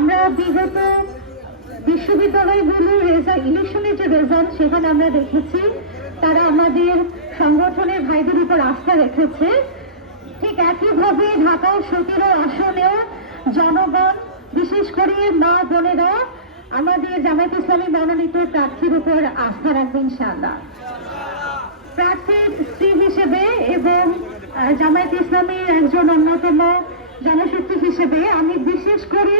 আমরা বিগত বিশ্ববিদ্যালয়গুলোর ইলেকশনের যে রেজাল্ট সেখানে আমরা দেখেছি তারা আমাদের সংগঠনের ভাইদের উপর আস্থা রেখেছে। ঠিক একইভাবে ঢাকা 17 আসনেও জনগণ বিশেষ করে মা বোনেরা আমাদের জামায়াত ইসলামী মনোনীত প্রার্থীর উপর আস্থা রাখবে ইনশাআল্লাহ। প্রার্থীর স্ত্রী হিসেবে এবং জামায়াত ইসলামীর একজন অন্যতম জনশক্তি হিসেবে আমি বিশেষ করে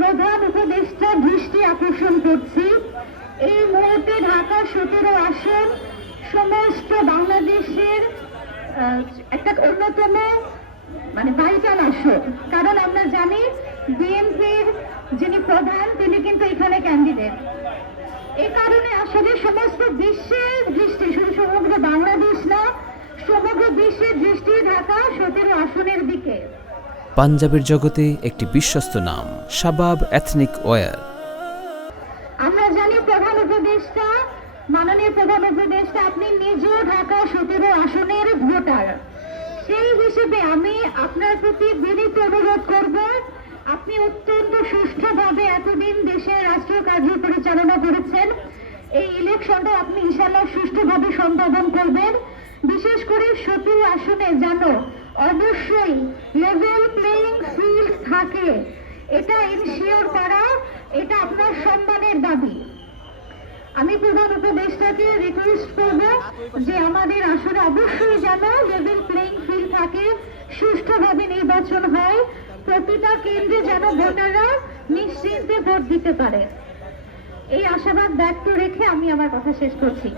প্রধান উপদেষ্টার দৃষ্টি আকর্ষণ করছি। এই মুহূর্তে ঢাকা 17 আসন সমস্ত বাংলাদেশের একটা অন্যতম ভাইটাল আসন, কারণ আমরা জানি বিএনপির যিনি প্রধান তিনি কিন্তু এখানে ক্যান্ডিডেট। এই কারণে আসলে সমস্ত বিশ্বের দৃষ্টি, শুধু সমগ্র বাংলাদেশ না, সমগ্র বিশ্বের দৃষ্টি ঢাকা 17 আসনের দিকে। পাঞ্জাবের জগতে একটি বিশ্বস্ত নাম শাবাব এথনিক ওয়্যার। আমরা জানি প্রধান উপদেষ্টা, মাননীয় প্রধান উপদেষ্টা আপনি নিজেও ঢাকা 17 আসনের ভোটার। সেই হিসেবে আমি আপনার প্রতি বিনীত অনুরোধ করব, আপনি অত্যন্ত সুষ্ঠুভাবে এতদিন দেশের রাষ্ট্রীয় কার্য পরিচালনা করেছেন, এই ইলেকশনটা আপনি ইনশাআল্লাহ সুষ্ঠুভাবে সম্পাদন করবেন। বিশেষ করে 17 আসনে যেন অবশ্যই লেভেল প্লেইং ফিল্ড থাকে, এটা ইনশিওর করা, এটা আপনার সম্মানের দাবি। আমি প্রধান উপদেষ্টাকে রিকোয়েস্ট করব যে আমাদের আসলে অবশ্যই যেন লেভেল প্লেইং ফিল্ড থাকে, সুষ্ঠুভাবে নির্বাচন হয়, প্রতিটা কেন্দ্রে যেন ভোটাররা নিশ্চিন্তে ভোট দিতে পারে। এই আশাবাদ ব্যক্ত রেখে আমি আমার কথা শেষ করছি।